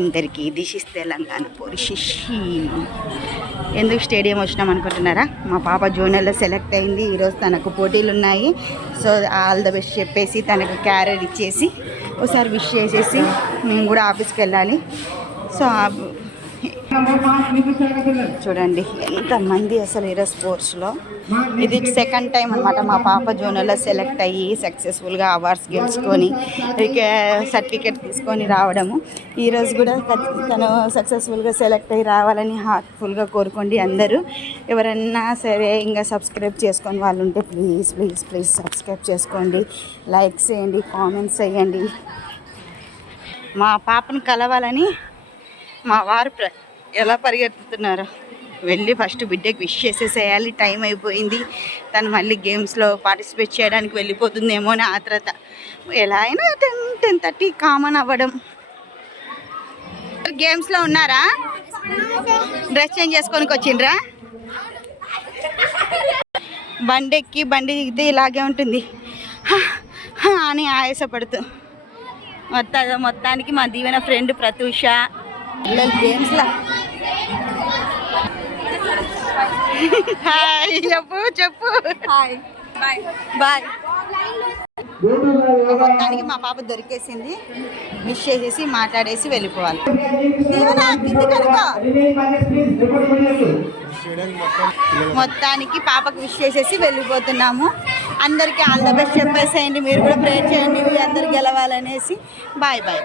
ఇందరికి this is Telangana పొరిషిషి. ఎందుకు stadium వచ్చినాం అనుకుంటున్నారా? మా పాప జూనియర్లో సెలెక్ట్ అయింది. ఈరోజు తనకు పోటీలు ఉన్నాయి. సో ఆల్ ద బెస్ట్ చెప్పేసి తనకు క్యారెట్ ఇచ్చేసి ఒకసారి విష్ చేసేసి మేము కూడా ఆఫీస్కి వెళ్ళాలి. సో చూడండి ఎంతమంది అసలు ఈరోజు స్పోర్ట్స్లో. ఇది సెకండ్ టైం అనమాట మా పాప జూనియర్లో సెలెక్ట్ అయ్యి సక్సెస్ఫుల్గా అవార్డ్స్ గెలుచుకొని సర్టిఫికెట్ తీసుకొని రావడము. ఈరోజు కూడా తను సక్సెస్ఫుల్గా సెలెక్ట్ అయ్యి రావాలని హార్ట్ఫుల్గా కోరుకోండి అందరూ. ఎవరన్నా సరే ఇంకా సబ్స్క్రైబ్ చేసుకొని వాళ్ళు ఉంటే ప్లీజ్ ప్లీజ్ ప్లీజ్ సబ్స్క్రైబ్ చేసుకోండి, లైక్స్ చేయండి, కామెంట్స్ చేయండి. మా పాపను కలవాలని మా వారు ఎలా పరిగెత్తుతున్నారు. వెళ్ళి ఫస్ట్ బిడ్డకి విష్ చేసేసేయాలి. టైం అయిపోయింది. తను మళ్ళీ గేమ్స్లో పార్టిసిపేట్ చేయడానికి వెళ్ళిపోతుందేమో అని ఆత్రత. ఎలా అయినా 10-10:30 కామన్ అవ్వడం. గేమ్స్లో ఉన్నారా? డ్రెస్ చేంజ్ చేసుకోనికి వచ్చిండ్రా? బండి ఎక్కి బండి దిగితే ఇలాగే ఉంటుంది అని ఆయాసపడుతూ. మొత్తానికి మా దీవెన ఫ్రెండ్ ప్రతూష పిల్లలు గేమ్స్లా. హాయ్ చెప్పు హాయ్ బాయ్. మొత్తానికి మా పాప దొరికేసింది. విష్ చేసేసి మాట్లాడేసి వెళ్ళిపోవాలి. మొత్తానికి పాపకు విష్ చేసేసి వెళ్ళిపోతున్నాము. అందరికీ ఆల్ ద బెస్ట్ చెప్పేసేయండి. మీరు కూడా ప్రేర్ చేయండి అందరికి గెలవాలనేసి. Bye bye.